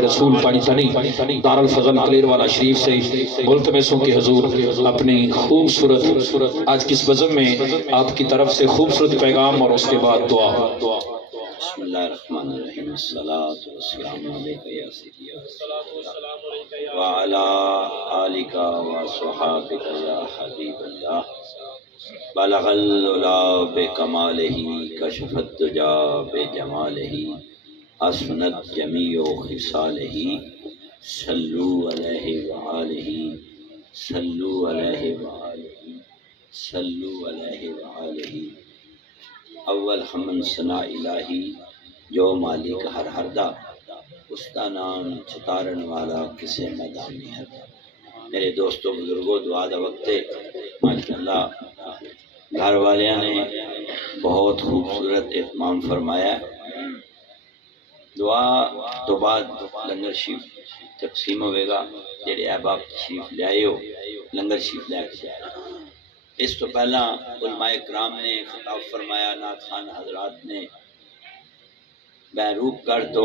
رسول پانی تنی دارالفضل کلیر والا شریف سے ملتمسوں کے حضور اپنی خوبصورت آج کس بزم میں آپ کی طرف سے خوبصورت پیغام اور اس کے بعد دعا۔ بسم اللہ الرحمن الرحیم، الصلاۃ والسلام علیک یا سیدی وعلی آلک وصحابک یا حبیب اللہ، بلغ العلا بکمالہ کشف الدجا بجمالہ، حسنت جمیع خصالہ، صلو علیہ وآلہ، صلو علیہ وآلہ، صلو علیہ وآلہ۔ اول حمن ثنا الہی جو مالک ہر ہردا، اس کا نام چتارن والا کسے میدان نہیں ہے۔ میرے دوستوں بزرگوں، دعا دا وقت ہے۔ ماشاءاللہ گھر والیاں نے بہت خوبصورت اہتمام فرمایا۔ دعا تو بعد لنگر شریف تقسیم ہوئے گا۔ جڑے احباب شریف لے آئے ہو لنگر شریف لے کے جائے۔ اس تو پہلا علماء کرام نے خطاب فرمایا، نعت خوان حضرات نے بہروپ گڑھ تو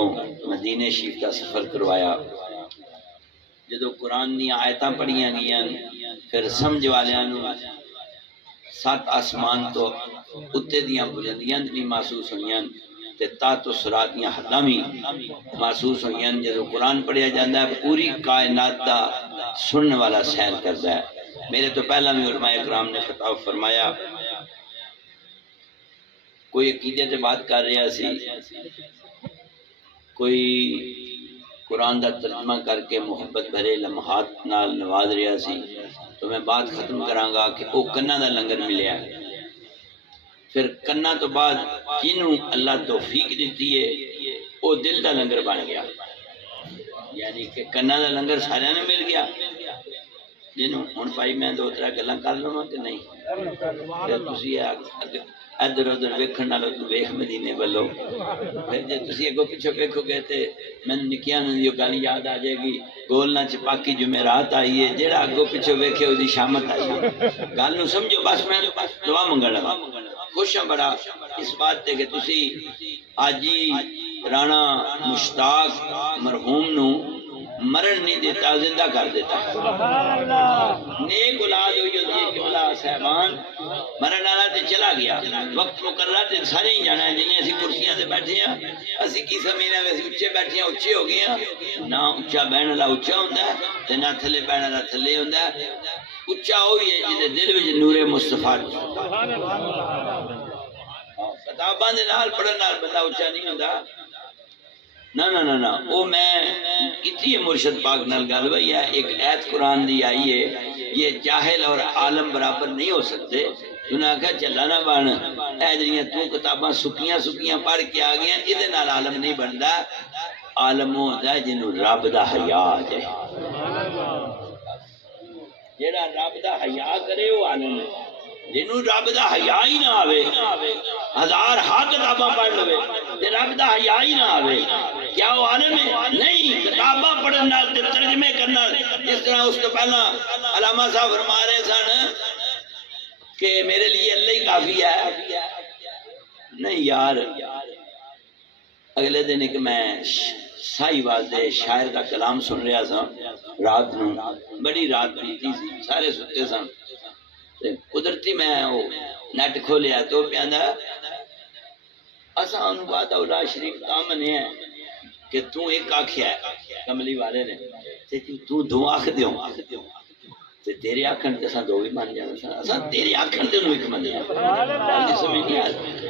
مدینے شریف کا سفر کروایا۔ جدو قرآن دیا آیتاں پڑھیاں گیاں پھر سمجھ والیاں نو سات آسمان تو اتے دیاں بلندیاں بھی محسوس ہوئیاں تے تا تو سرات دیاں حداں بھی محسوس ہوئیاں۔ جدو قرآن پڑھیا جاندہ ہے پوری کائنات دا سننے والا سیر کرتا ہے۔ میرے تو پہلا میں علماء اکرام نے خطاب فرمایا، کوئی عقیدے تے بات کر رہا سی، کوئی قرآن دا ترجمہ کر کے محبت بھرے لمحات نال نواز رہا سی، تو میں بات ختم کراں گا کہ او کنہ دا لنگر ملیا ہے۔ پھر کنہ تو بعد جنہوں اللہ توفیق دیتی ہے او دل دا لنگر بن گیا، یعنی کہ کنہ دا لنگر سارے نے مل گیا۔ جنہوں ہن پائی میں دو ترہ گلاں کر لوں کہ نہیں، پھر تسی ادھر ادھر ویکھن نال ویکھ مدینے والو، پھر جے تسی اگوں پیچھے ویکھو گے تے میں نکیاں دی گل یاد آ جائے گی، گول نہ چپاکی جمعرات آئی ہے، جیڑا اگوں پیچھے ویکھے اودی شامت آئی ہے۔ گل نو سمجھو، بس میں دعا منگن لگا۔ خوش ہاں بڑا اس بات تے کہ تسی آجی رانا مشتاق مرحوم نو مرن نہیں دیتا، زندہ کر دیتا۔ نیک اولاد ہوئی ہوتی ہے قبلہ صاحبان، مرن والا تے چلا گیا، وقت مقررہ تے سارے ہی جانا ہے۔ جنہیں اسی کرسیاں تے بیٹھے ہیں، اسی کی سمینا میں اچھے بیٹھے ہیں، اچھے ہو گئے ہیں۔ نہ اچھا بہن والا اچھا ہوتا ہے تے نہ تھلے بہن والا تھلے ہوتا ہے۔ اچھا ہوئی ہے جنہیں دل وچ نور مصطفیٰ کتاباں دے نال پڑھن نال بندہ اچھا نہیں ہوتا۔ نہ نہ نہ نہ، وہ میں کتنی مرشد پاک نال گل ہوئی ہے، ایک ایت قرآن دی آئی ہے، یہ جاہل اور عالم برابر نہیں ہو سکتے۔ انہوں نے کہا چلا نہ بن، اے جڑیاں تو کتاباں سکیاں سکیاں پڑھ کے آ گئیں، ادھے نال عالم نہیں بنتا۔ عالم ہوتا ہے جنہوں رب دا حیا آ جائے، جیڑا رب دا حیا کرے وہ عالم ہے۔ جنہوں رب دا حیا ہی نہ آوے، ہزار کتاباں پڑھ لوے تے رب دا حیا ہی نہ آوے، کیا وہ عالم ہے؟ نہیں۔ کتاباں پڑھن نال تے ترجمے کرنا، جس طرح اس تو پہلا علامہ صاحب فرما رہے سن کہ میرے لیے اللہ ہی کافی ہے۔ نہیں یار، اگلے دن ایک میں سائی والدے شاعر کا کلام سن رہا سا، رات نو بڑی رات بیتی سی، سارے ستے سن، قدرتی میں وہ نیٹ کھولیا تو پیاندا اساں انہوں بات اولا شریف کامنے ہے کہ تو ایک آکھیا ہے کملی والے نے تو دو آکھ دیوں تے تیرے آکھن تے اساں دو بھی مان جانا، اساں تیرے آکھن تے انہوں ایک منیا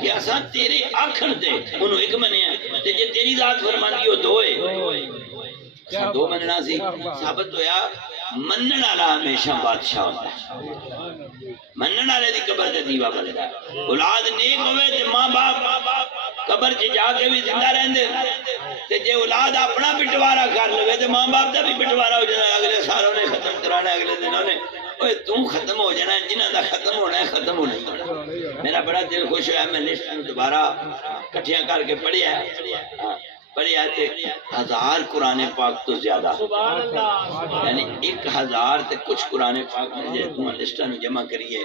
کہ اساں تیرے آکھن تے انہوں ایک منیا تے جے تیری ذات فرماندی ہو دو ہے، اساں دو مننا سی۔ ثابت ہویا منن والا ہمیشہ بادشاہ ہوتا ہے، منن والے دی قبر تے دیوا بندا ہے۔ اولاد نیک ہوئے تے ماں باپ قبر چ جا کے بھی زندہ رہندے، تے جے اولاد اپنا بٹوارا کر لوے تے ماں باپ دا بھی بٹوارا ہو جانا، اگلے سالوں نے ختم کرانا، اگلے دنوں نے اوے تو ختم ہو جانا، جنہاں دا ختم ہونا ہے ختم ہونا ہے۔ میرا بڑا دل خوش ہوا، میں لسٹ نو دوبارہ کٹھیاں کر کے پڑھیا ہے، پڑھیا تے 1000 قرآن پاک تو زیادہ، یعنی 1000 تے کچھ قرآن پاک میں جے دو لسٹاں جمع کریے،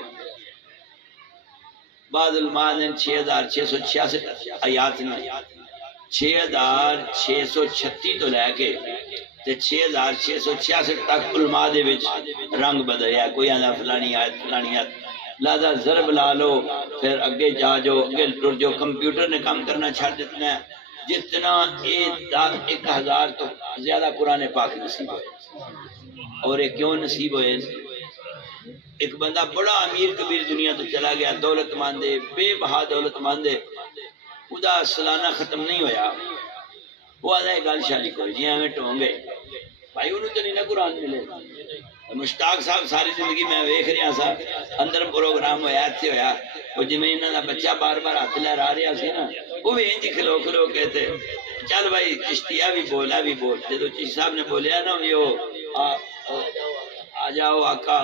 بعض علماء نے 6666 آیات نے 6636 تو لے کے تے 6666 تک علماء دے وچ رنگ بدلیا، کوئی آندا فلانی آیت لہذا ضرب لا لو، پھر اگے جا جو اگے ٹر جو، کمپیوٹر نے کام کرنا چھڑ دینا ہے، جتنا 1000 تو زیادہ قرآن پاک نصیب ہوئے۔ اور یہ کیوں نصیب ہوئے؟ ایک بندہ بڑا امیر کبیر دنیا تو چلا گیا، دولت مند ہے، بے بہا دولت مند ہے، ادا سالانہ ختم نہیں ہویا، وہ آدھا گل شالی کوئی جی ہمیں ٹونگے بھائی انہوں تو نہیں نہ قرآن ملے۔ مشتاق صاحب ساری زندگی میں ویکھ رہا سا، اندر پروگرام ہویا اتنے ہویا، وہ جی میں انہوں نے بچہ بار بار ہاتھ لہرا رہا سی نا، وہ بھی انج کھلو کھلو کہتے چل بھائی چشتیہ بھی بولا بھی بول، جدو چشتی صاحب نے بولیا نا یہ آ جاؤ آقا،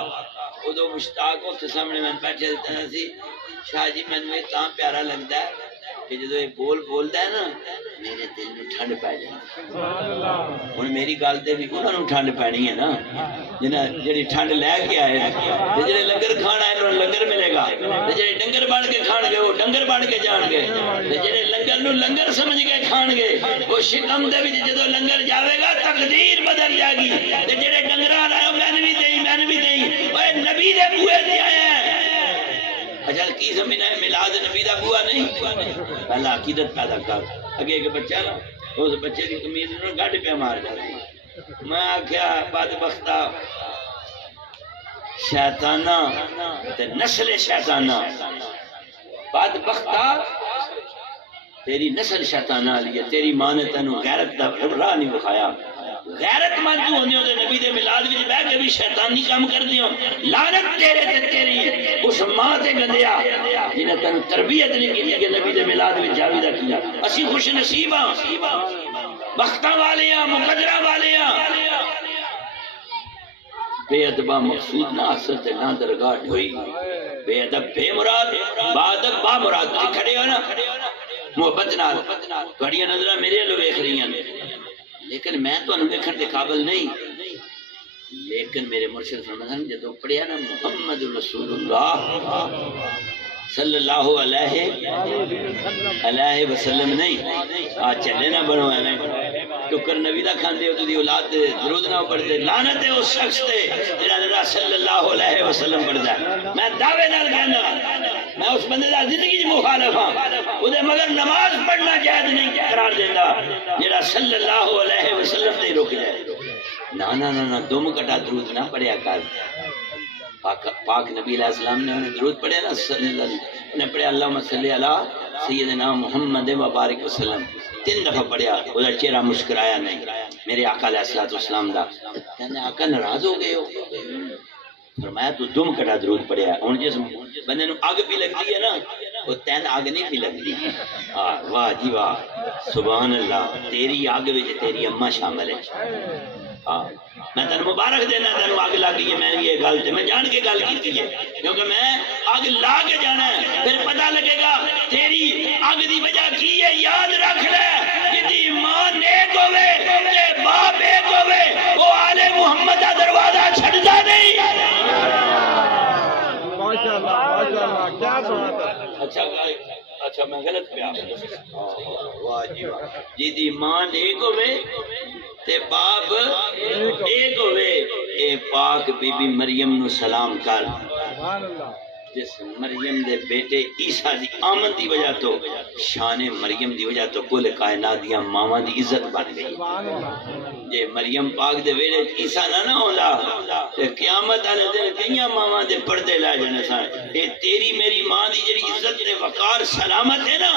ادو مشتاق اس سامنے میں بیٹھے دیتا سی، شاہ جی مینوں یہ تاں پیارا لگتا ہے کہ جدو یہ بولتا ہے نا میرے دل میں ٹھنڈ پی جائے۔ ہوں میری گل تے بھی انہوں نے ٹھنڈ پینی ہے نا، جی ٹھنڈ لے کے آئے، جی لنگر کھانا ہے انہوں لنگر ملے گا، جی ڈنگر بن کے کھان گے وہ ڈنگر بن کے جان گے، جی لنگر نو لنگر سمجھ کے کھان گے وہ شکم دے وچ جدو لنگر جاوے گا تقدیر بدل جائے گی، جڑے ڈنگر آئے میں بھی دئی اوے نبی دے بوئے تے آیا ہے۔ اچھا کی سمجھنا ہے میلاد نبی دا بوا نہیں؟ پہلا عقیدت پیدا کر، اگے ایک بچہ نا اس بچے کی قمیض نہ گڈ پہ مار جاتی، میں آخیا بدبختہ شیطانہ تے نسل شیطانہ، بدبختہ تیری نسل شیطانہ والی ہے، تیری ماں نے تینوں غیرت دا راہ نہیں دکھایا، غیرت مند تو ہوندے ہو تے نبی دے میلاد وچ بیٹھ کے بھی شیطانی کام کردے ہو، لعنت تیرے تے تیری اس ماں تے گندیا جنہیں تینوں تربیت نہیں کی کہ نبی دے میلاد وچ جاوی دا کیا۔ اسی خوش نصیب ہاں، بختاں والے ہاں، مقدراں والے ہاں، بے ادبا مقصود نہ اثر تے نہ درگاہ ڈھوئی، بے ادب بے مراد، با ادب با مراد۔ تسی کھڑے ہو نا محبت نال، تہاڈیاں نظراں میرے ول ویکھ رہی ہیں، لیکن میں تانوں ویکھن دے قابل نہیں، لیکن میرے مرشد فرماتے ہیں جدوں پڑھیا نا محمد رسول اللہ صلی اللہ علیہ وسلم نہیں آج چلے نہ بنو ہے ٹکر نبی دا کھاندے ہو تھی اولاد درود نہ پڑھتے، لعنت ہے اس شخص تے جڑا صلی اللہ علیہ وسلم پڑھدا ہے۔ میں دعوے نال کہنا میں اس بندے دا زندگی مخالف ہاں، اودے مگر نماز پڑھنا جائز نہیں قرار دیندا جڑا صلی اللہ علیہ وسلم تے رک جائے۔ نہ دم کٹا درود نہ پڑھیا کر، پاک نبی علیہ السلام نے انہیں درود پڑھیا نا، انہیں پڑھیا اللہم صلی علی سیدنا محمد و بارک وسلم، 3 دفعہ پڑھیا، ادھر چہرہ مسکرایا نہیں میرے آقا علیہ السلام دا، کہنے آقا ناراض ہو گئے ہو؟ فرمایا تو دم کٹا درود پڑھیا۔ ہن جس بندے نو اگ بھی لگتی ہے نا وہ تین اگ نہیں بھی لگتی، واہ جی واہ سبحان اللہ، تیری اگ وچ تیری اماں شامل ہے۔ میں تین مبارک دینا، تین اگ لگ گئی ہے، میں یہ گل میں جان کے گل کی ہے کیونکہ میں اگ لا کے جانا ہے، پھر پتہ لگے گا تیری اگ دی وجہ کی ہے۔ یاد رکھ لے جدی ماں نیک ہوے تے باپ ایک ہوے وہ آل محمد دا دروازہ چھڑدا نہیں۔ ماشاءاللہ ماشاءاللہ کیا بات ہے۔ اچھا میں غلط پیا، واہ جی واہ، جدی ماں نیک ہوے تے باپ ایک ہوئے، اے پاک بی بی مریم نو سلام کر، جس مریم دے بیٹے عیسیٰ دی آمد دی وجہ تو شان مریم دی وجہ تو کل کائنات دیاں ماواں دی عزت بن گئی۔ جے مریم پاک دے ویڑے عیسیٰ نہ ہوندا تے قیامت والے دن کئیاں ماواں دے پردے لے جانے سن۔ اے تیری میری ماں دی جڑی عزت تے وقار سلامت ہے نا،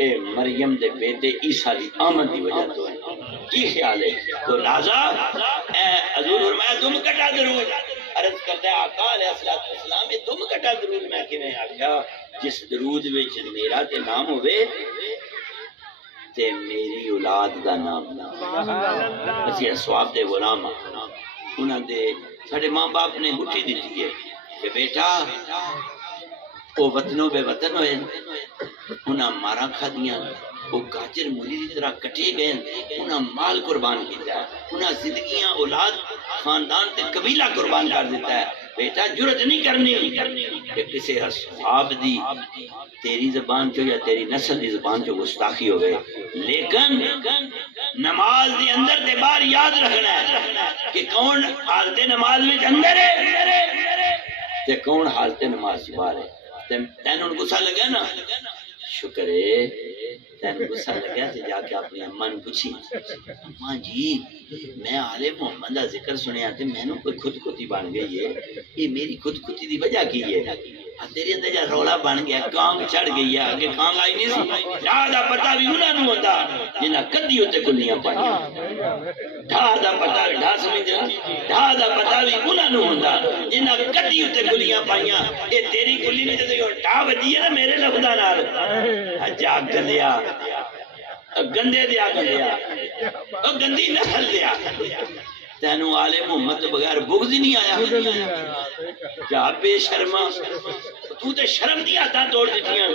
اے مریم دے بیٹے عیسیٰ دی آمد دی وجہ تو ہے۔ کی خیال ہے؟ تو لہذا اے حضور فرمایا دم کٹا درود، عرض کرتا ہے آقا علیہ السلام یہ دم کٹا درود میں کیویں آکھیا؟ جس درود وچ میرا تے نام ہوئے تے میری اولاد دا نام نہ، اسی اسواب دے غلام انہاں دے ساڈے ماں باپ نے گٹھی دتی ہے کہ بیٹا وہ وطنوں بے وطن ہوئے، انہاں مارا کھادیاں، وہ گاجر مولی کی طرح کٹے گئے، انہاں مال قربان کیتا ہے، انہاں زندگیاں اولاد خاندان تے قبیلہ قربان کر دیتا ہے، بیٹا جرت نہیں کرنی کہ کسی اصحاب دی تیری زبان چو یا تیری نسل دی زبان چو گستاخی ہوئے، لیکن نماز دی اندر تے بار یاد رکھنا ہے کہ کون حالت نماز میں اندر ہے تے کون حالت نماز سے باہر ہے۔ تین ان غصہ لگا نا، شکر ہے تین غصہ لگا تے جا کے اپنی اماں نے پوچھی، اماں جی میں آل محمد کا ذکر سنیا تے میں نے کوئی خود کتی بن گئی ہے، یہ میری خود کتی دی وجہ کی ہے؟ تیرے اندر جا رولا بن گیا، کانگ چڑھ گئی ہے، کہ کانگ آئی نہیں سی، ڈھا دا پتہ بھی انہاں نوں ہوتا جنہاں کدی تے کلیاں پائیاں، ڈھا دا پتہ ڈھا سمجھ نا، ڈھا دا پتہ بھی انہاں نوں ہوندا جنہاں کدی تے کلیاں پائیاں، اے تیری کلی نے جدوں ڈھا وجی ہے نا میرے لفظاں نال، جا گندیا گندے دیا گندیا او گندی نسل دیا، تینوں آل محمد تو بغیر بغض ہی نہیں آیا، کیا بے شرما تو تے شرم دی آتا توڑ دیتیاں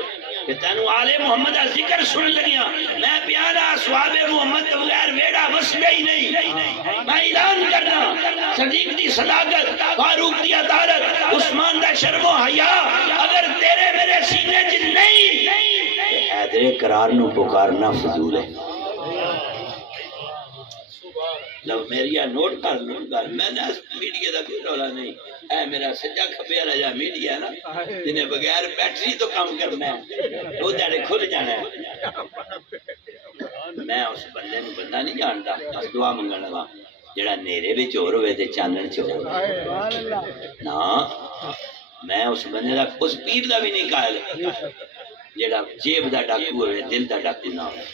کہ تینوں آل محمد کا ذکر سن لگیاں، میں پیارا اصحاب محمد تو بغیر ویڑا وسبے ہی نہیں، میں اعلان کرنا صدیق دی صداقت، فاروق دی عدالت، عثمان دا شرم و حیا اگر تیرے میرے سینے چ نہیں، حیدر قرار نو پکارنا فضول ہے۔ لو میری نوٹ کر لوں گا، میں نے میڈیا دا کوئی رولا نہیں، اے میرا سجا کھبے والا جا میڈیا نا جنہیں بغیر بیٹری تو کام کرنا ہے وہ داڑے کھل جانا ہے۔ میں اس بندے نو بندہ نہیں جانتا، بس دعا منگن لگا جڑا نیرے بھی چور ہوئے تے چانن چور ہوئے نا، میں اس بندے دا اس پیر دا بھی نہیں قائل جڑا جیب دا ڈاکو ہوئے دل دا ڈاکو نہ ہوئے۔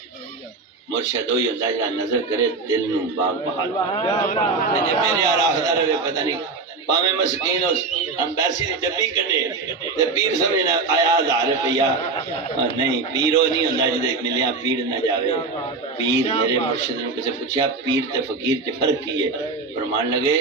مرشد ہوئی ہوندہ جڑا نظر کرے دل نو باغ بحال جے میرے آراخدہ رہے پتہ نہیں پاویں مسکین اس امبیسی دی ڈبی کٹے تے پیر سمجھنا آیا 1000 روپیہ نہیں، پیرو نہیں ہوندہ جدے ملیا پیر نہ جاوے۔ پیر میرے مرشد نے کسے پوچھا پیر تے فقیر تے فرق کی ہے؟ فرمان لگے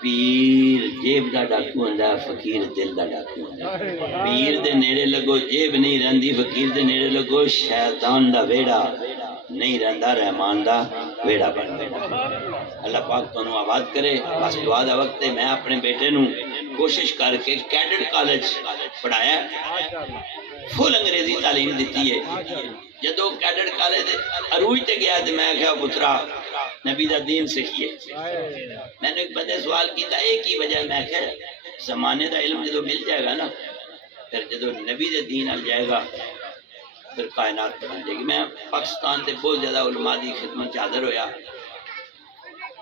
پیر جیب دا ڈاکو ہوندہ فقیر دل دا ڈاکو ہوندہ، پیر دے نیڑے لگو جیب نہیں رہندی، فقیر دے نیڑے لگو شیطان دا ویڑا نہیں رہندا، رحمان دا ویڑا بن بیٹا۔ اللہ پاک تو انہوں آباد کرے۔ بس دعا دا وقت ہے، میں اپنے بیٹے نوں کوشش کر کے کیڈٹ کالج پڑھایا، فل انگریزی تعلیم دیتی ہے۔ جدو کیڈٹ کالج عروج تے گیا تو میں کہا پترا نبی دا دین سکھیے۔ میں نے ایک بندے سوال کیتا ایک ہی وجہ، میں کہا زمانے دا علم جدو مل جائے گا نا پھر جدو نبی دے دین آل جائے گا پھر کائنات بن جائے گی۔ میں پاکستان دے بہت زیادہ علماء دی خدمت چادر ہویا،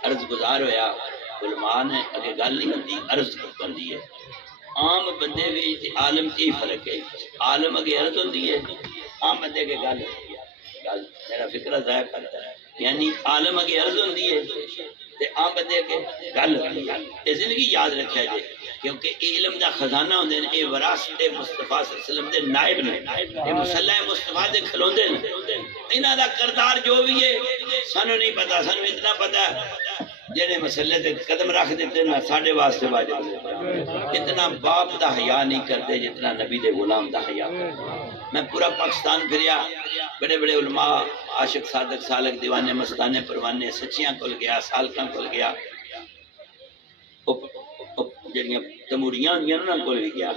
عرض گزار ہویا، علماء نے اگے گل نہیں ہوتی عرض کرتی ہے۔ عام بندے بھی عالم کی فرق ہے، عالم اگے عرض ہوتی ہے، عام بندے کے گل گل میرا فکرہ ضائع کرتا ہے، یعنی عالم اگے عرض ہوتی ہے تے عام بندے کے گل یہ زندگی یاد رکھا جائے کیونکہ علم دا خزانہ ہوندے نے، اے وراثت مصطفیٰ صلی اللہ علیہ وسلم دے نائب نے، اے مصلی مصطفیٰ دے کھلوندے نے، انہاں دا کردار جو بھی ہے سانو نہیں پتا، سانو اتنا پتا ہے جنہیں مسئلے تے قدم رکھ دیتے نا ساڑھے واسطے واجب، اتنا باپ دا حیا نہیں کرتے جتنا نبی دے غلام دا حیا۔ میں پورا پاکستان پھریا، بڑے بڑے علماء عاشق صادق سالک دیوانے مستانے پروانے سچیاں کل گیا، سالکاں کل گیا، جڑیاں تموریاں ہوندیاں نا کول بھی گیا،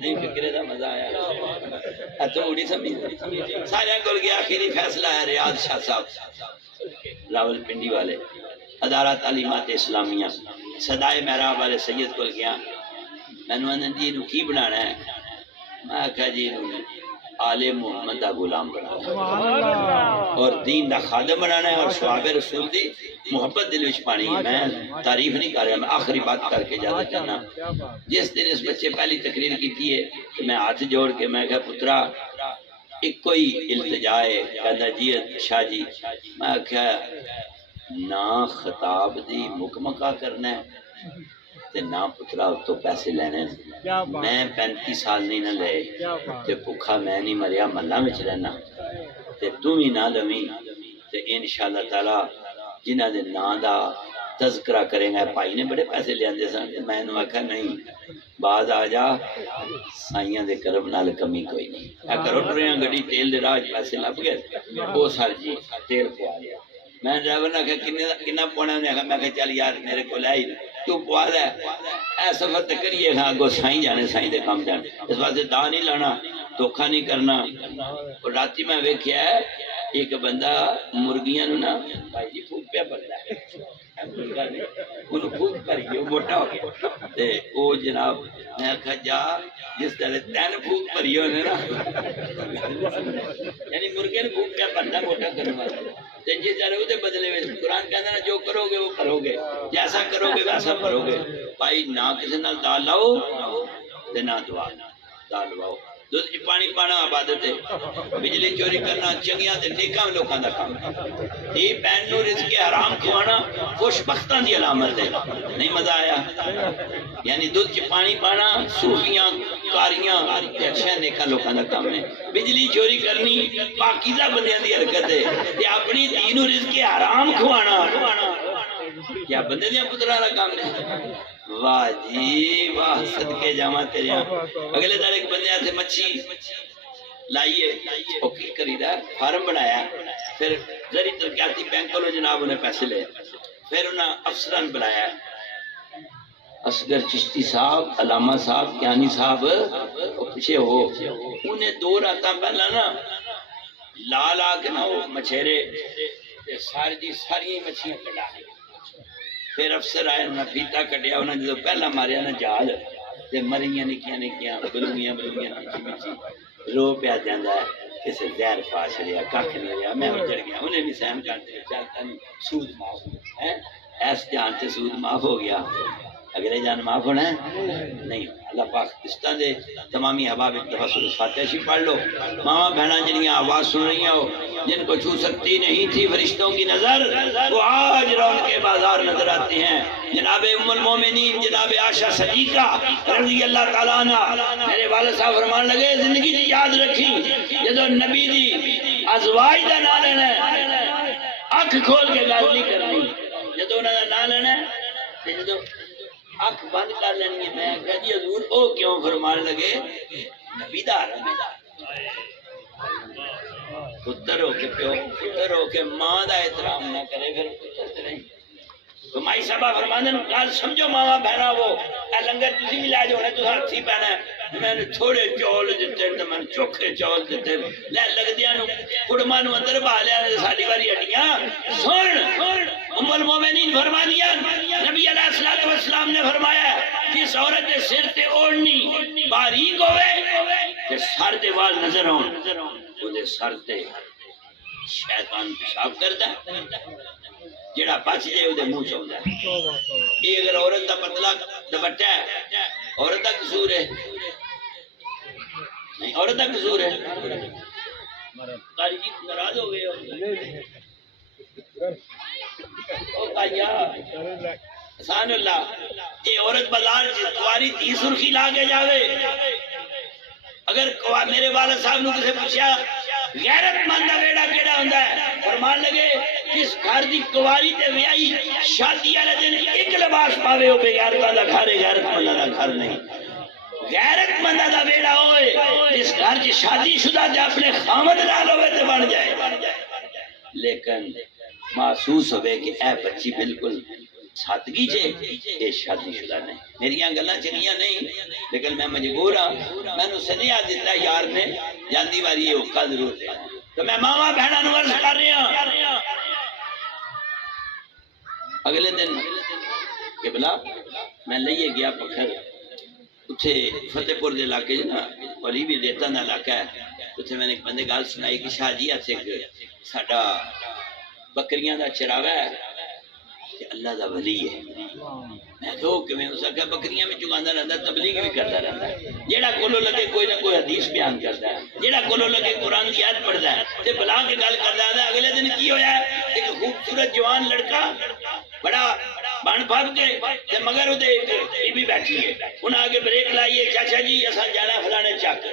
نہیں فکرے دا مزہ آیا، تموری سمجھ سارے کول گیا۔ آخری فیصلہ ہے ریاض شاہ صاحب راول پنڈی والے، ادارہ تعلیمات اسلامیہ، صدائے محراب والے سید کول گیا، میں نے انہوں جی کی بنانا ہے؟ میں کہا جی آل محمد دا غلام بنانا اور دین دا خادم بنانا ہے اور صحابہ رسول دی محبت دل وچ پانی ہے۔ میں تعریف نہیں کر رہا، میں آخری بات کر کے جاتا چاہنا۔ جس دن اس بچے پہلی تقریر کی ہے تو میں ہاتھ جوڑ کے میں کہا پترا ایک کوئی التجا ہے، کہتا جی شاہ جی، میں کہا نہ خطاب دی مکمکا کرنا ہے تے نہ پترا تو پیسے لینے، میں 35 سال نہیں نہ لے تے بھوکا میں نہیں مریا ملا وچ رہنا تے تم ہی نہ لویں تے انشاءاللہ تعالی جنہاں دے نام دا تذکرہ کریں گے۔ بھائی نے بڑے پیسے لے آندے سن، میں نے آکھا نہیں باز آ جا، سائیاں دے کرم نال کمی کوئی نہیں، اے کرو ٹریاں گڈی تیل دے راہ پیسے لب گئے، او سر جی تیل پوا لیا، میں ڈرائیور نے کہا کنا پونا نے کہا میں کہا چل یار میرے کو لے ہی تو پوا لے اے سفر تے کریے ہاں گو سائیں جانے سائیں دے کام جانے اس واسطے دا نہیں لانا دھوکھا نہیں کرنا اور راتی میں ویکھیا ہے ایک بندہ مرغیاں نو نا بھائی جی پھوک پیا پڑتا ہے انہوں پھوک پڑی وہ موٹا ہو گیا تے او جناب میں کہا جا جس طرح تین پھوک پڑی ہونے نا یعنی مرغے نے پھوک پیا پڑتا موٹا کرنے والا تے جس طرح وہ بدلے میں قرآن کہتا ہے نا جو کرو گے وہ کرو گے جیسا کرو گے ویسا کرو گے بھائی نہ کسی نال دال لاؤ تے نہ دعا دال لواؤ دودھ چ پانی پانا عبادت ہے بجلی چوری کرنا چنگیاں تے نیکاں لوکاں دا کام ہے بہن نو رزق حرام کھوانا خوش بختاں دی علامت ہے نہیں مزہ آیا یعنی دودھ چ پانی پانا صوفیاں کاریاں تے اچھے نیکاں لوکاں دا کام ہے بجلی چوری کرنی پاکیزہ بندیاں دی حرکت ہے تے اپنی دھی نو رزق حرام کھوانا کیا بندے دیاں پتراں دا کام ہے واہ جی واہ صدقے جاواں تیرے اگلے دن ایک بندے آتے مچھی لائیے وہ کی کریدا فارم بنایا پھر زری ترقیاتی بینکوں نے جناب انہیں پیسے لے پھر انہیں افسران بنایا اصغر چشتی صاحب علامہ صاحب کیانی صاحب پیچھے ہو انہیں 2 راتاں پہلا نا لا کے نا وہ مچھیرے ساری مچھیاں کٹا پھر افسر آئے انہوں نے پیتا کٹیا انہوں نے جو پہلا ماریا نا جال تے مریاں نکیاں نکیاں بلویاں نچی نچی رو پیا جاندہ ہے کسے زہر پا چھڑیا کاکھ نہیں رہا میں اجڑ گیا انہیں بھی سہن کرتے چلتا نہیں سود معاف ہے ایس جان سے سود معاف ہو گیا اگلے جان معاف ہونا ہے نہیں اللہ پاک پاکستان دے تمامی احباب ایک دفعہ سورۃ فاتحہ پڑھ لو ماما بہنا جنیاں آواز سن رہی ہو جن کو چھو سکتی نہیں تھی فرشتوں کی نظر وہ آج رون کے بازار نظر آتے ہیں جناب ام المومنین جناب عائشہ صدیقہ رضی اللہ تعالیٰ عنہ میرے والد صاحب فرمان لگے زندگی دی یاد رکھی جدو نبی دی ازواج دا نام لینا ہے اکھ کھول کے گل نہیں کرنی جدو انہوں دا نام لینا ہے جدو اکھ بند کر لینی ہے میں کہہ دی حضور او کیوں فرمان لگے نبی دا حرم ہے پتر ہو کے پیو پتر ہو کے ماں دا احترام نہ کرے پھر پتر نہیں تو مائی صاحبہ فرماندے نے کال سمجھو ماما بہنا وہ اے لنگر تسی بھی لے جو نے تو ہاتھی پہنا ہے میں نے تھوڑے چول دتے تے میں چوکھے چول دتے لے لگدیاں نو کڑما نو اندر با لیا ساڈی واری ہڈیاں سن ام المومنین فرما دیا نبی علیہ الصلوۃ والسلام نے فرمایا جس عورت دے سر تے اوڑھنی باریک ہوے تے سر دے وال نظر آن او دے سر تے شیطان پیشاب کردا ہے جڑا بچ جائے وہ منہ چاہتا ہے یہ اگر عورت کا پتلا دوپٹہ ہے عورت کا قصور ہے نہیں عورت کا قصور ہے قاری جی ناراض ہو گئے او تایا حسان اللہ یہ عورت بازار کواری 30 سرخی لا کے جاوے اگر میرے والد صاحب نے کسے پوچھا غیرت مند دا بیڑا کیڑا ہوندا ہے فرمان لگے جس گھر دی کواری تے ویائی شادی والے دن ایک لباس پاوے او بے غیرتاں دا گھر ہے غیرت مند دا گھر نہیں غیرت مند دا بیڑا ہوئے جس گھر کی شادی شدہ تے اپنے خامد نال ہوئے تے بن جائے لیکن محسوس ہوئے کہ اے بچی بالکل سادگی چے یہ شادی شدہ نہیں میری گلاں چنگیاں نہیں لیکن میں مجبور ہاں میں نے سنیا دیتا یار نے جاندی واری یہ اوقا ضرور ہے تو میں ماما بہنا نو عرض کر رہا ہوں اگلے دن قبلہ میں لئیے گیا پکھر اتھے فتح پور دے علاقے نا ولی بھی ریتا نا علاقہ ہے اتھے میں نے ایک بندے گال سنائی کہ شاہ جی ایسے ساڈا بکریاں دا چراغا ہے کہ اللہ دا ولی ہے میں کہو کہ میں اسا کہ بکریاں میں چگاندہ رہتا ہے تبلیغ بھی کرتا رہتا ہے جیڑا کولو لگے کوئی نہ کوئی حدیث بیان کرتا ہے جیڑا کولو لگے قرآن کی آیت پڑھتا ہے تے بلا کے گل کرتا ہے اگلے دن کی ہویا ہے ایک خوبصورت جوان لڑکا بڑا بن پھب کے تے مگر وہ بھی بیٹھی ہے انہیں آگے بریک لائیے چاچا جی اسا جانا فلانے چک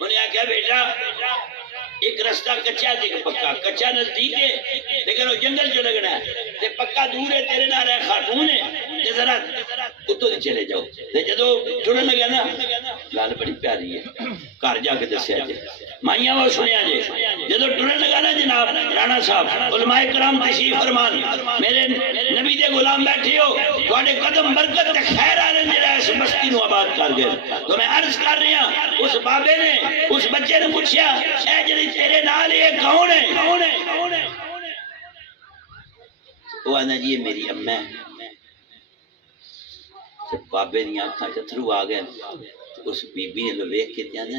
انہیں آکھیا بیٹا ایک رستہ کچا دیکھ پکا کچا نزدیک ہے لیکن وہ جنگل جو لگنا ہے تے پکا دور ہے تیرے نال ہے خاتون ہے تے ذرا اتو دی چلے جاؤ تے جدو ٹرن لگا نا گل بڑی پیاری ہے گھر جا کے دسیا جے مائیاں وہ سنیا جے جدو ٹرن لگا نا جناب رانا صاحب علماء کرام تشریف فرمان میرے نبی دے غلام بیٹھے ہو تواڈے قدم برکت تے خیر آنے جڑا اس بستی نو آباد کر گئے تو میں عرض کر رہی ہوں اس بابے نے اس بچے نے پوچھا اے جڑی تیرے نال یہ کون ہے وہ آنا جی یہ میری اماں ہے بابے دیا اکھاں چترو آ گئے اس بی بی نے ویکھ کے کہندے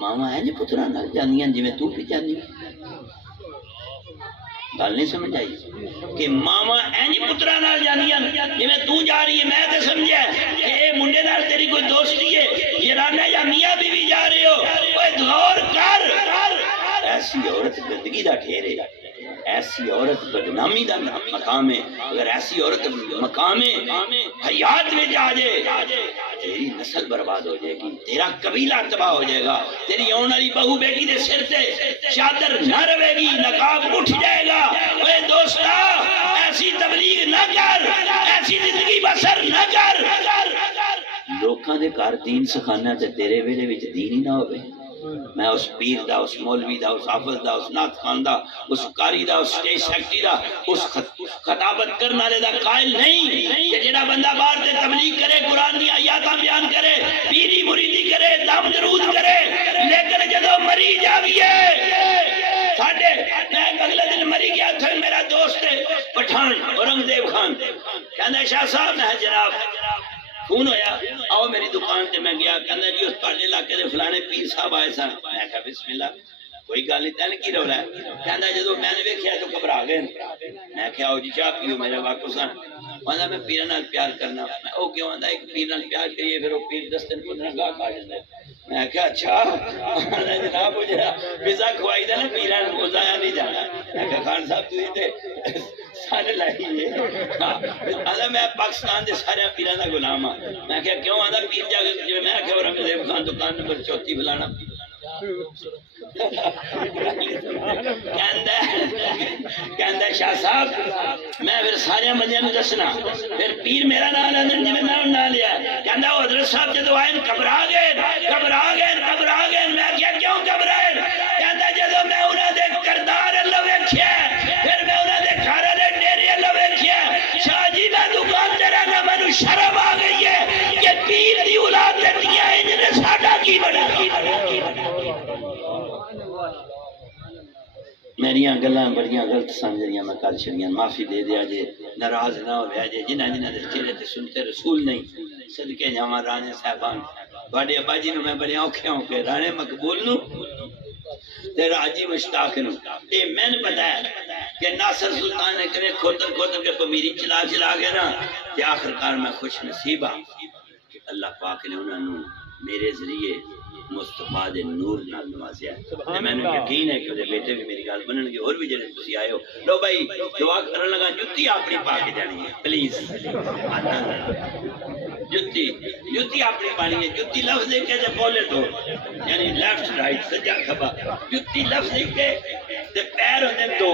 ماما ہے جی پتراں نال جاندیاں جویں تو بھی جاندی گل نہیں سمجھ آئی کہ ماما اینج پترا نال جاندیاں جویں تو جا رہی ہے میں تے سمجھیا کہ اے منڈے نال تیری کوئی دوستی ہے یہ رانا یا میاں بیوی جا رہے ہو اوے غور کر ایسی عورت گندگی دا ٹھہر ہے ایسی عورت بدنامی دا مقام ہے اگر ایسی عورت مقام حیات میں جا جائے تیری نسل برباد ہو جائے گی تیرا قبیلہ تباہ ہو جائے گا تیری آن والی بہو بیٹی دے سر سے چادر نہ رہے گی نقاب اٹھ جائے گا اے دوستا ایسی تبلیغ نہ کر ایسی زندگی بسر نہ کر لوکاں دے گھر دین سکھانا تے تیرے ویلے وچ دین ہی نہ ہوے میں اس پیر دا اس مولوی دا اس حافظ دا اس نعت خوان دا اس قاری دا اس سٹیج سیکٹری دا اس خطابت کرنے والے دا قائل نہیں کہ جڑا بندہ باہر تے تبلیغ کرے قرآن دی آیاتاں بیان کرے پیری مریدی کرے دم درود کرے لیکن جدوں مری جاویے ساڈے میں اگلے دن مری گیا تھا میرا دوست پٹھان اورنگزیب خان کہندا شاہ صاحب میں جناب فون ہویا آؤ میری دکان تے میں گیا کہندا جی اس تہاڈے علاقے دے فلانے پیر صاحب آئے سن میں کہا بسم اللہ کوئی گل نہیں تین کی رولا ہے کہندا جدوں میں نے ویکھیا تو گھبرا گئے میں کہا او جی چاہ پیو میرے واقف سن کہندا میں پیراں نال پیار کرنا میں او کیوں آندا ایک پیر نال پیار کریے پھر او پیر 10 دن 15 گاہ آ جاندا میں کہا اچھا جناب وہ جڑا پیزا کھوائی دا نا پیراں کو ضائع نہیں جانا میں کہا خان صاحب تو تے سارے لائی ہے میں پاکستان دے سارے پیراں دا غلام ہاں میں کہا کیوں آندا پیر جا کے میں کہا اورنگزیب خان دکان نمبر 34 فلانا کہندا شاہ صاحب میں پھر سارے بندیاں نوں دسنا پھر پیر میرا نام لیندے جویں میں نام لیا کہندا حضرت صاحب جدوں آئے گھبرا گئے میں کیا کیوں گھبرائے کہندا جدوں میں انہاں دے کردار اللہ ویکھیا پھر میں انہاں دے گھر والے ڈیرے اللہ ویکھیا شاہ جی میں دکان تے رہنا مینوں شرم آ گئی ہے کہ پیر دی اولاد تے دیا انج نے ساڈا کی بنا میریاں گلاں بڑیاں غلط سمجھیاں میں کر چھڑیاں معافی دے دیا جے ناراض نہ ہویا جے جنہاں دے چہرے تے سنتے رسول نہیں صدقے جاواں رانے صاحبان بڑے ابا جی نو میں بڑے اوکھے ہو کے رانے مقبول نو تے راجی مشتاق نو اے میں نے بتایا کہ ناصر سلطان نے کرے کھوتر کے پمیری چلا گیا نا تے آخرکار میں خوش نصیب ہاں کہ اللہ پاک نے انہاں نو میرے ذریعے مصطفیٰ دے نور نال نوازیا ہے میں نے یقین ہے کہ وہ بیٹے بھی میری گل بنن گے اور بھی جڑے تسی آئے ہو لو بھائی دعا کرن لگا جُتی اپنی پا کے جانی ہے پلیز جُتی اپنی پانی ہے جُتی لفظ دے کے تے بولے دو یعنی لیفٹ رائٹ سجا کھبا جُتی لفظ دے کے تے پیر ہوندے دو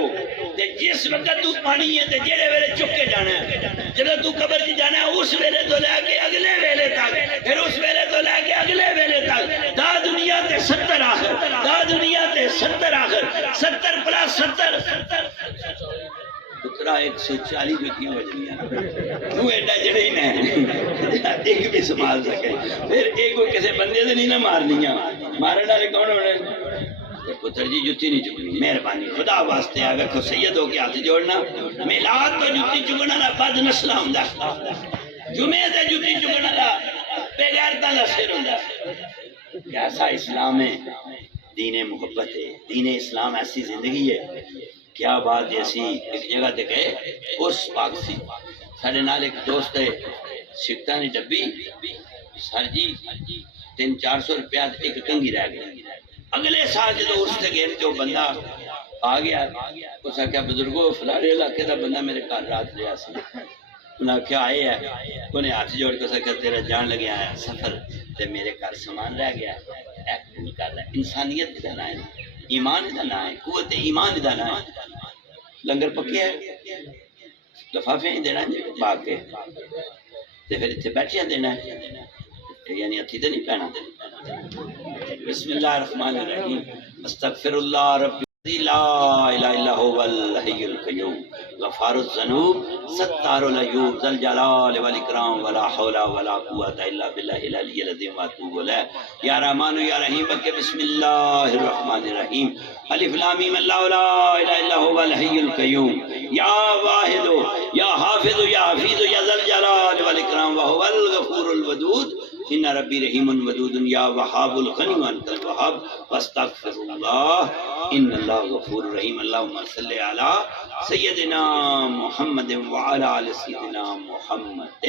تے جس وقت تو پانی ہے تے جڑے ویلے چک کے جانا ہے جب تو قبر وچ جانا ہے اس ویلے تو لے کے اگلے ویلے تک پھر اس ویلے تو لے کے اگلے ویلے تک دا دنیا تے 70 آخر دا دنیا تے 70 آخر 70 پلس 70 پترا 140 جتیاں بجنیاں تو ایڈا جڑے ہی نہ ایک بھی سنبھال سکے پھر ایک کو کسی بندے سے نہیں نہ مارنیاں مارن والے کون ہونے پتر جی جتی نہیں چکنی مہربانی خدا واسطے آ ویکھو سید ہو کے ہاتھ جوڑنا میلاد تو جتی چکنا نہ بد نسلہ ہوندا جمعے تے جتی چکنا نہ بے غیرتاں دا سر ہوندا کیسا اسلام ہے دین محبت ہے دین اسلام ایسی زندگی ہے کیا بات ایسی ایک جگہ تے گئے اس پاک سی سارے نال ایک دوست ہے سکتاں دی ڈبی سر جی 300-400 روپیہ ایک کنگھی رہ گئی اگلے سال جدو اس سے گئے جو بندہ آ گیا اس نے کہا بزرگو فلانے علاقے دا بندہ میرے گھر رات رہا سی انہاں کیا آئے ہے انہیں ہاتھ جوڑ کے کہا تیرا جان لگیا ہے سفر تے میرے گھر سامان رہ گیا ہے کر رہا ہے انسانیت دا نام ہے ایمان دا نام ہے قوت ایمان دا نام ہے لنگر پکے ہے لفافے ہی دینا ہے باغ کے تے پھر اتنے بیٹھے دینا ہے یعنی ہتھی تے نہیں پہنا بسم اللہ الرحمن الرحیم استغفر اللہ رب لا الہ الا هو الحی القیوم غفار الذنوب ستار العیوب ذل جلال والاکرام ولا حول ولا قوت الا باللہ العلی العظیم واتوب الیہ یا رحمان یا رحیم کہ بسم اللہ الرحمن الرحیم الف لام میم اللہ لا الہ الا هو الحی القیوم یا واحد یا حافظ یا حفیظ یا ذل جلال والاکرام وهو الغفور الودود ان ربی رحیم ودود یا وہاب الغنی وانت الوہاب واستغفر اللہ ان اللہ غفور رحیم اللہم صلی علی سیدنا محمد وعلی آل سیدنا محمد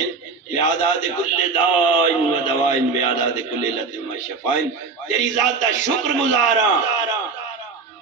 بعدد کل داء و دواء بعدد کل علت و شفاء تیری ذات کا شکر گزاراں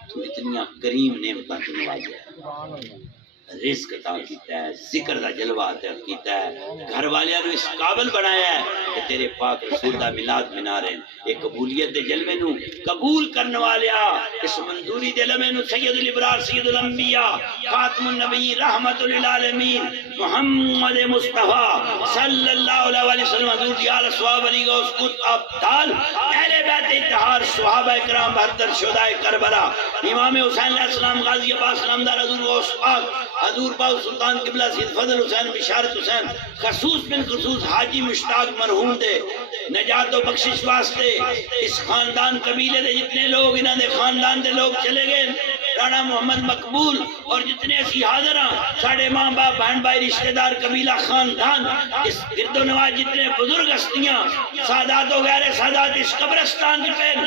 تو اتنی کریم نعمتاں تو نوازیا ہے رزق عطا کیتا ہے ذکر دا جلوہ عطا کیتا ہے گھر والیاں نو اس قابل بنایا ہے کہ تیرے پاک رسول دا میلاد منا رہے ہیں ایک قبولیت دے جلوے نو قبول کرنے والیا اس منظوری دے لمحے نو سید الابرار سید الانبیاء خاتم النبی رحمت للعالمین محمد مصطفیٰ صلی اللہ علیہ وسلم حضور دی آل صحاب علی غوث قطب ابدال اہل بیت اتحار صحابہ کرام بہتر شہدائے کربلا امام حسین علیہ السلام غازی عباس نامدار حضور غوث پاک حضور باو سلطان قبلہ سید فضل حسین بشارت حسین خصوص بن خصوص حاجی مشتاق مرحوم دے نجات و بخشش واسطے اس خاندان قبیلے دے جتنے لوگ انہاں دے خاندان دے لوگ چلے گئے رانا محمد مقبول اور جتنے اسی حاضر ہیں ساڑھے ماں باپ بہن بھائی رشتہ دار قبیلہ خاندان اس گرد و نواز جتنے بزرگ ہستیاں سادات و غیر سادات اس قبرستان کی پہن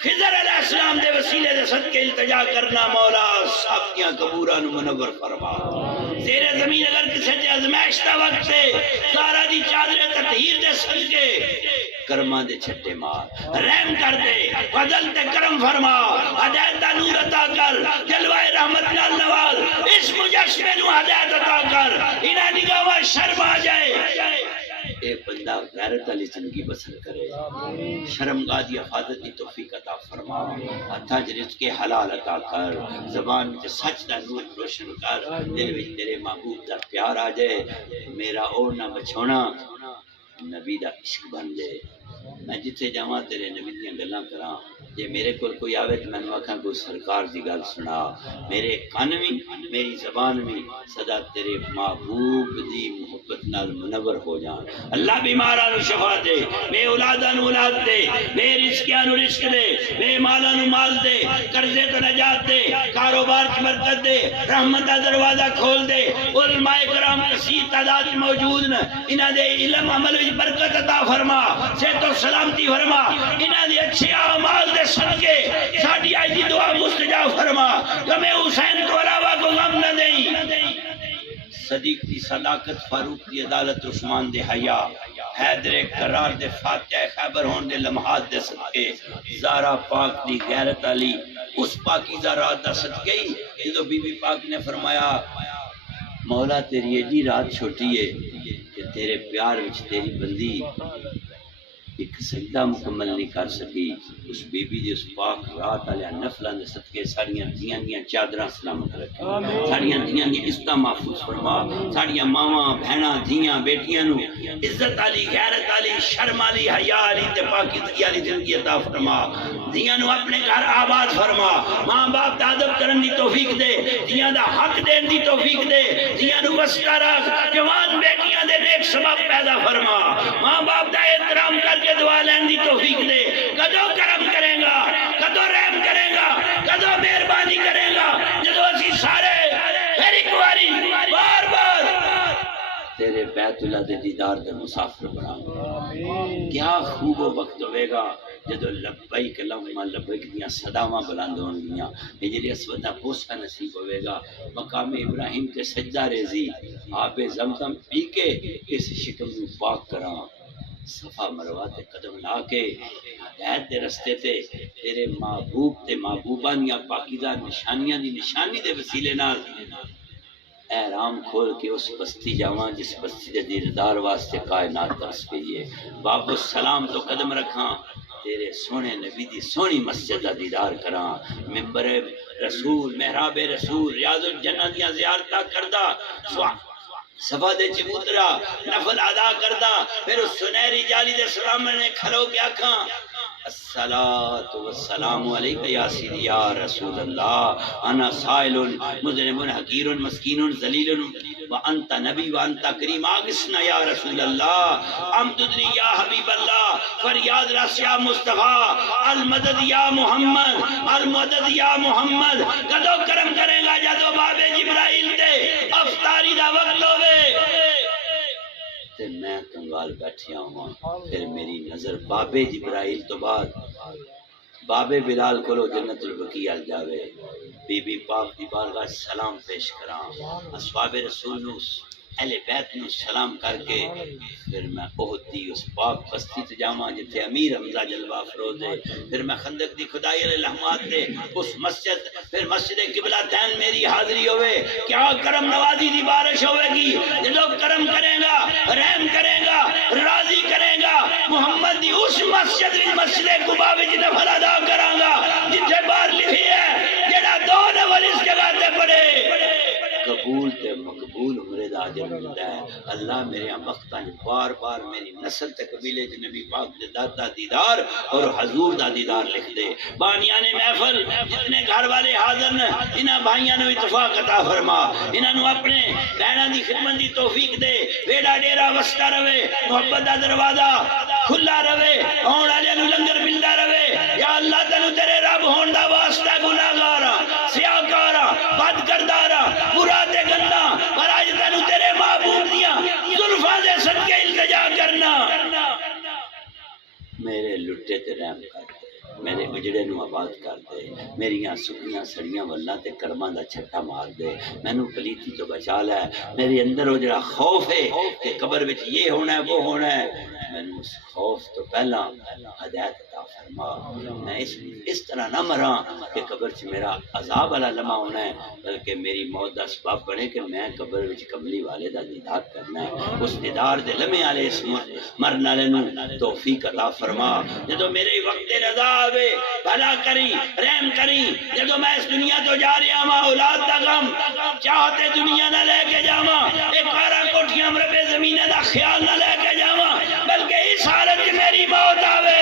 خضر علیہ السلام دے وسیلے دے صدقے التجا کرنا مولا سابقیاں قبوران منور فرما زیر زمین اگر کسی تے ازمائشتہ وقت سے سارا دی چادر تطہیر دے صدقے کرما دے چھٹے مار رحم کر دے فضل تے کرم فرما ہدایت دا نور عطا کر جلوہ رحمت نال نواز اس مجسمے نو ہدایت عطا کر انہاں نگاہ شرم آ جائے اے بندہ غیرت علی زندگی بسر کرے شرمگاہ دی حفاظت دی توفیق عطا فرما ہتھاں وچ رزق حلال عطا کر زبان وچ سچ دا نور روشن کر دل وچ تیرے محبوب دا پیار آ جائے میرا اور نہ بچھونا نبی دا عشق بن دے میں جتھے جاواں تیرے نبی دیاں گلاں کراں جے میرے کول کوئی آوے تو میں آکھاں کوئی سرکار دی گل سنا میرے کان وی میری زبان وی صدا تیرے محبوب دی محبت نال منور ہو جان اللہ بیماراں نو شفا دے بے اولاداں نو اولاد دے بے رزقیاں نو رزق دے بے مالاں نو مال دے قرضے تو نجات دے کاروبار کی برکت دے رحمت دا دروازہ کھول دے علماء کرام کثیر تعداد موجود نے انہاں دے علم عمل وچ برکت عطا فرما صحت و سلامتی فرما انہاں دے اچھے اعمال دے صدقے ساڈی آج دی دعا مستجاب فرما غم حسین کو علاوہ کو غم نہ دیں صدیق دی صداقت فاروق دی عدالت عثمان دے حیا حیدر کرار دے فاتح خیبر ہون دے لمحات دے صدقے زارا پاک دی غیرت علی اس پاکیزہ رات دا صدقے جدو بی بی پاک نے فرمایا مولا تیری ایڈی رات چھوٹی ہے کہ تیرے پیار وچ تیری بندی ایک سجدہ مکمل نہیں کر سکی اس بی بی دی اس پاک رات علیہ نفلہ نے صدقے ساڑیاں دیاں دیاں چادرہ سلامت رکھے ساڑیاں دیاں دیاں عزتہ محفوظ فرما ساڑیاں ماما بہنہ دیاں بیٹیاں نو عزت علی غیرت علی شرم علی حیا علی تے پاکیزگی علی زندگی عطا فرما دیاں نو اپنے گھر آباد فرما ماں باپ دا ادب کرن دی توفیق دے دیاں دا حق دین دی توفیق دے دیاں نو وسکا رکھ جوان بیٹیاں دے نیک سبب پیدا فرما ماں باپ دا احترام کر کے دعا لین دی توفیق دے کدو کرم کرے گا کدو رحم کرے گا کدو مہربانی کرے گا جدو اسی سارے پھر ایک باری بار بار تیرے بیت اللہ دے دیدار دے مسافر بنا کیا خوب و وقت ہوئے گا جدو لبیک اللہم لبیک دیاں صداواں بلند ہون گیاں ہجر اسودہ بوسہ نصیب ہوئے گا مقام ابراہیم تے سجدہ ریزی آب زمزم پی کے اس شکم نو پاک کراں صفا مروہ تے قدم لا کے ہدایت دے رستے تے تیرے محبوب تے محبوبان یا پاکیزہ نشانیاں دی نشانی دے وسیلے نال احرام کھول کے اس بستی جاواں جس بستی دے دیردار واسطے کائنات درس گئی ہے باب السلام تو قدم رکھاں تیرے سونے نبی دی سونی مسجد دا دیدار کراں ممبر رسول محراب رسول ریاض الجنہ دیاں زیارتہ کردہ صفا دے چبوترا نفل ادا کردہ پھر اس سنہری جالی دے سلام نے کھلو کے آکھاں الصلاۃ والسلام علیک یا سیدی یا رسول اللہ انا سائل مذنب حقیر مسکین ذلیل وانت نبی وانت کریم اغثنا یا رسول اللہ امددنی یا حبیب اللہ فریاد رس یا مصطفیٰ المدد یا محمد المدد یا محمد کدو کرم کرے گا جدو بابے جبرائیل تے افطاری دا وقت ہوئے تے میں کنگال بیٹھیا ہوں پھر میری نظر بابے جبرائیل تو بعد بابے بلال کو جنت البقیع ال جاوے بی بی پاک دی بارگاہ سلام پیش کراں اصحاب رسول نو اہل بیت نو سلام کر کے پھر میں احد دی اس پاک بستی تے جاواں جتھے امیر حمزہ جلوہ افروز ہے پھر میں خندق دی کھدائی علیہ رحمات دے اس مسجد پھر مسجد قبلہ تین میری حاضری ہوئے کیا کرم نوازی دی بارش ہوئے گی جدو کرم کرے گا رحم کرے گا راضی کرے گا محمد دی اس مسجد مسجد قباء وچ نفل ادا کراں گا جتھے بار لکھی ہے جڑا دو نفل اس جگہ تے پڑھے قبول تے مقبول عمرے دا اجر ملتا ہے اللہ میرے وقتاں بار بار میری نسل تے قبیلے تے نبی پاک دے دادا دیدار اور حضور دا دیدار لکھ دے بانیان محفل جتنے گھر والے حاضر نے انہاں بھائیاں نو اتفاق عطا فرما انہاں نو اپنے بہناں دی خدمت دی توفیق دے ویڑا ڈیرا وسدا رہے محبت دا دروازہ کھلا رہے آن والے نو لنگر ملدا رہے یا اللہ تینو تیرے رب ہون دا واسطہ گناہگاراں سیاہکاراں بد کرداراں برا تے گندا پر آج تینو تیرے محبوب دیاں زلفاں دے صدقے التجا کرنا میرے لٹے تے رحم کر دے میرے اجڑے نو آباد کر دے میریاں سکیاں سڑیاں واللہ تے کرماں دا چھٹا مار دے مینو پلیتی تو بچا لے میرے اندر وہ جڑا خوف ہے کہ قبر وچ یہ ہونا ہے وہ ہونا ہے مینو اس خوف تو پہلا ہدایت عطا فرما میں اس طرح نہ مراں کہ قبر چ میرا عذاب والا لمحہ ہونا ہے بلکہ میری موت دا اسباب بنے کہ میں قبر وچ کملی والے دا دیدار کرنا ہے اس دیدار دے لمحے والے اس مرن والے نو توفیق عطا فرما جدو میرے وقت رضا آوے بھلا کری رحم کری جدو میں اس دنیا تو جا رہا ہاں اولاد دا غم چاہتے دنیا نہ لے کے جاواں ایک کارا کوٹھیاں رب زمین دا خیال نہ لے کے جاواں بلکہ اس حالت میں میری موت آوے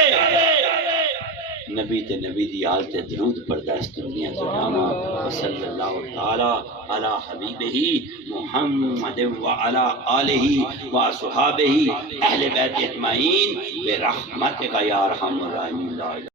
نبی تے نبی دی آل تے درود پڑھدا اس دنیا تو جاواں صلی اللہ تعالی علی حبیبہ محمد وعلی آلہ وصحابہ اہل بیت اجمعین برحمتک یا ارحم الراحمین.